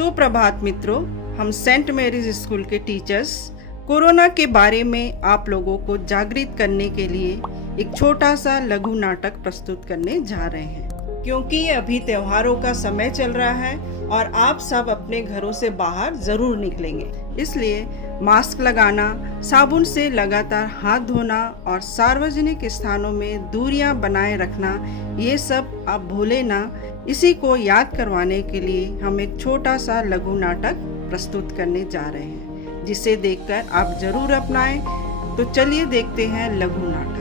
सुप्रभात मित्रों, हम सेंट मैरीज स्कूल के टीचर्स कोरोना के बारे में आप लोगों को जागृत करने के लिए एक छोटा सा लघु नाटक प्रस्तुत करने जा रहे हैं। क्योंकि अभी त्योहारों का समय चल रहा है और आप सब अपने घरों से बाहर जरूर निकलेंगे, इसलिए मास्क लगाना, साबुन से लगातार हाथ धोना और सार्वजनिक स्थानों में दूरियां बनाए रखना, ये सब आप भूले ना। इसी को याद करवाने के लिए हम एक छोटा सा लघु नाटक प्रस्तुत करने जा रहे हैं, जिसे देखकर आप जरूर अपनाएं। तो चलिए देखते हैं लघु नाटक।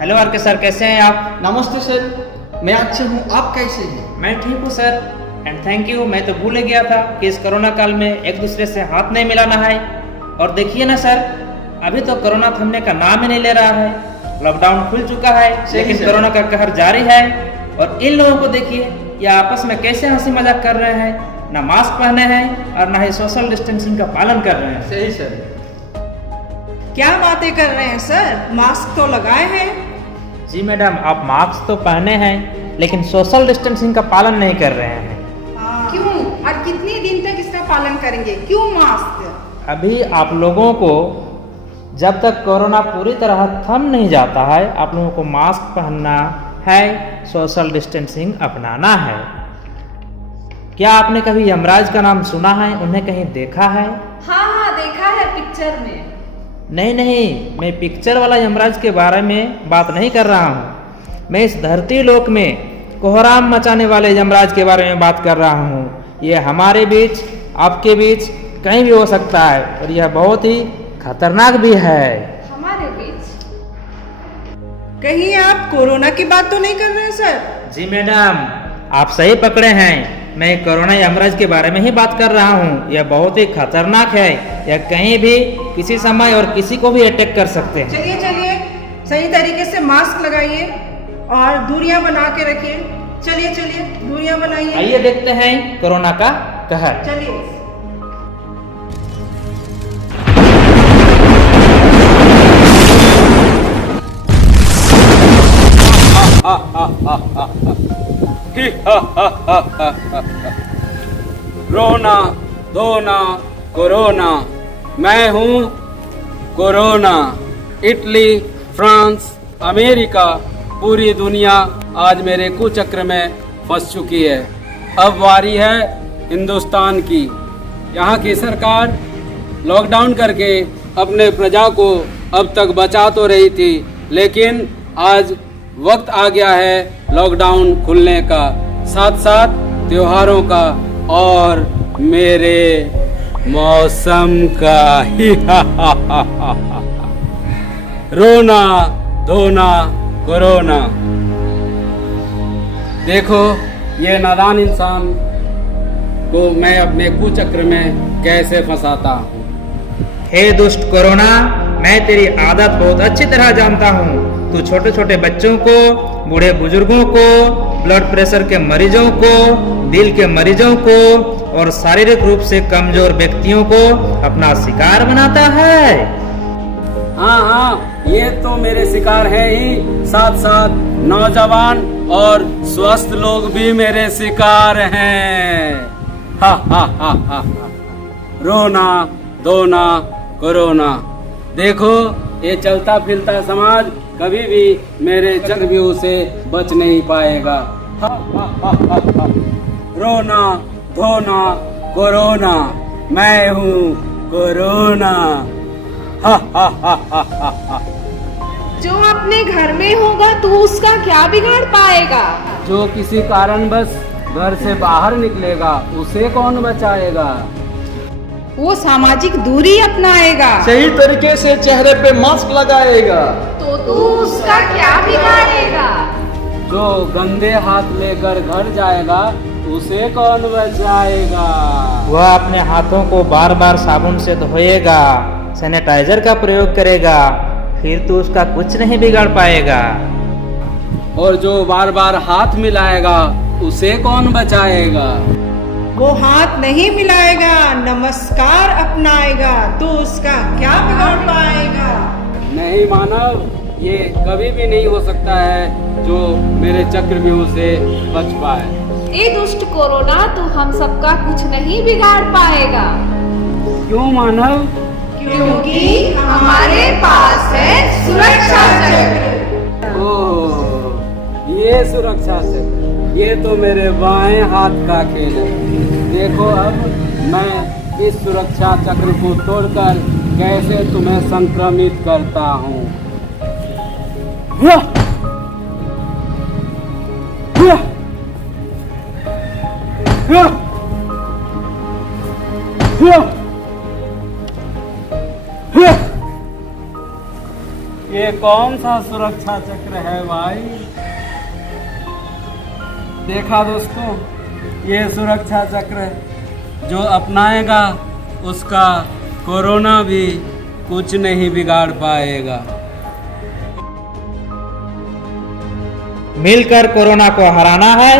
हेलो आरके सर, कैसे हैं आप? नमस्ते सर, मैं अच्छे हूँ, आप कैसे हैं? मैं ठीक हूँ सर, एंड थैंक यू। मैं तो भूल गया था कि इस कोरोना काल में एक दूसरे से हाथ नहीं मिलाना है। और देखिए ना सर, अभी तो कोरोना थमने का नाम ही नहीं ले रहा है। लॉकडाउन खुल चुका है, लेकिन कोरोना का कहर जारी है। और इन लोगों को देखिए, ये आपस में कैसे हंसी मजाक कर रहे हैं, ना मास्क पहने हैं और ना ही सोशल डिस्टेंसिंग का पालन कर रहे हैं। सही सर। क्या बातें कर रहे हैं सर, मास्क तो लगाए हैं। जी मैडम, आप मास्क तो पहने हैं, लेकिन सोशल डिस्टेंसिंग का पालन नहीं कर रहे हैं। क्यों और कितने दिन तक इसका पालन करेंगे? क्यों मास्क? अभी आप लोगों को जब तक कोरोना पूरी तरह थम नहीं जाता है, आप लोगों को मास्क पहनना है, सोशल डिस्टेंसिंग अपनाना है। क्या आपने कभी यमराज का नाम सुना है, उन्हें कहीं देखा है? हाँ, देखा है पिक्चर में। नहीं, मैं पिक्चर वाला यमराज के बारे में बात नहीं कर रहा हूँ। मैं इस धरती लोक में कोहराम मचाने वाले यमराज के बारे में बात कर रहा हूँ। ये हमारे बीच, आपके बीच कहीं भी हो सकता है और यह बहुत ही खतरनाक भी है। हमारे बीच? कहीं आप कोरोना की बात तो नहीं कर रहे हैं सर? जी मैडम, आप सही पकड़े हैं। मैं कोरोना यमराज के बारे में ही बात कर रहा हूँ। यह बहुत ही खतरनाक है। यह कहीं भी, किसी समय और किसी को भी अटैक कर सकते हैं। चलिए, सही तरीके से मास्क लगाइए और दूरियां बना के रखिए। चलिए, दूरियां बनाइए। आइए देखते हैं कोरोना का कहर। चलिए। रोना धोना कोरोना, मैं हूँ कोरोना। इटली, फ्रांस, अमेरिका, पूरी दुनिया आज मेरे कुचक्र में फंस चुकी है। अब बारी है हिंदुस्तान की। यहाँ की सरकार लॉकडाउन करके अपने प्रजा को अब तक बचा तो रही थी, लेकिन आज वक्त आ गया है लॉकडाउन खुलने का, साथ साथ त्योहारों का और मेरे मौसम का। रोना धोना कोरोना। देखो, ये नादान इंसान को मैं अपने कुचक्र में कैसे फंसाता हूँ। हे दुष्ट कोरोना, मैं तेरी आदत बहुत अच्छी तरह जानता हूँ। तू छोटे छोटे बच्चों को, बूढ़े बुजुर्गों को, ब्लड प्रेशर के मरीजों को, दिल के मरीजों को और शारीरिक रूप से कमजोर व्यक्तियों को अपना शिकार बनाता है। हाँ, ये तो मेरे शिकार है ही, साथ साथ नौजवान और स्वस्थ लोग भी मेरे शिकार हैं। हा। रोना धोना कोरोना। देखो, ये चलता फिरता समाज कभी भी मेरे चक्रव्यूह से बच नहीं पाएगा। हा। रोना धोना कोरोना, मैं हूँ कोरोना। हा। जो अपने घर में होगा तो उसका क्या बिगाड़ पाएगा? जो किसी कारणवश घर से बाहर निकलेगा, उसे कौन बचाएगा? वो सामाजिक दूरी अपनाएगा। सही तरीके से चेहरे पे मास्क लगाएगा। तो तू उसका क्या बिगाड़ेगा? जो गंदे हाथ लेकर घर जाएगा, उसे कौन बचाएगा? वह अपने हाथों को बार बार साबुन से धोएगा, सैनिटाइजर का प्रयोग करेगा, फिर तो उसका कुछ नहीं बिगाड़ पाएगा। और जो बार बार हाथ मिलाएगा, उसे कौन बचाएगा? वो हाथ नहीं मिलाएगा, नमस्कार अपनाएगा, तो उसका क्या बिगाड़ पाएगा? नहीं मानव, ये कभी भी नहीं हो सकता है जो मेरे चक्रव्यूह से बच पाए। ए दुष्ट कोरोना, तू हम सबका कुछ नहीं बिगाड़ पाएगा। क्यों मानव? क्योंकि हमारे पास है सुरक्षा चक्र। ओह, ये सुरक्षा चक्र, ये तो मेरे बाएं हाथ का खेल है। देखो अब मैं इस सुरक्षा चक्र को तोड़कर कैसे तुम्हें संक्रमित करता हूँ। ये कौन सा सुरक्षा चक्र है भाई? देखा दोस्तों, ये सुरक्षा चक्र जो अपनाएगा उसका कोरोना भी कुछ नहीं बिगाड़ पाएगा। मिलकर कोरोना को हराना है।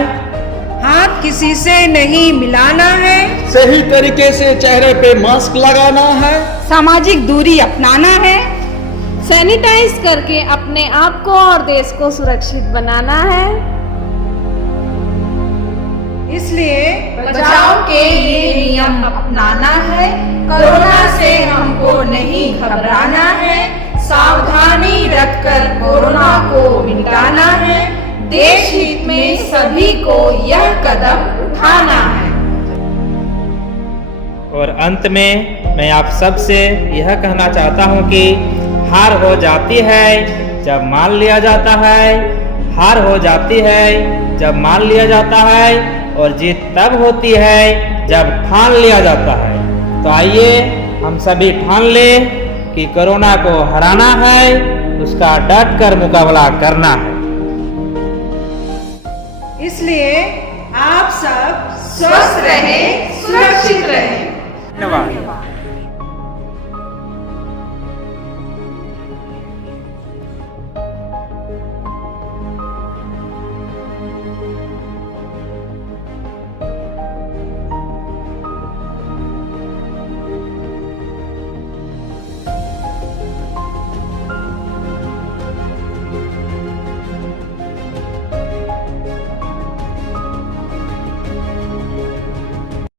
हाथ किसी से नहीं मिलाना है। सही तरीके से चेहरे पे मास्क लगाना है। सामाजिक दूरी अपनाना है। सैनिटाइज करके अपने आप को और देश को सुरक्षित बनाना है। इसलिए बचाव के ये नियम अपनाना है। कोरोना से हमको नहीं घबराना है। सावधानी रखकर कोरोना को मिटाना है। देश हित में सभी को यह कदम उठाना है। और अंत में मैं आप सबसे यह कहना चाहता हूँ कि हार हो जाती है जब मान लिया जाता है। हार हो जाती है जब मान लिया जाता है, और जीत तब होती है जब ठान लिया जाता है। तो आइए हम सभी ठान लें कि कोरोना को हराना है, उसका डट कर मुकाबला करना है। इसलिए आप सब स्वस्थ रहें, सुरक्षित रहें। धन्यवाद।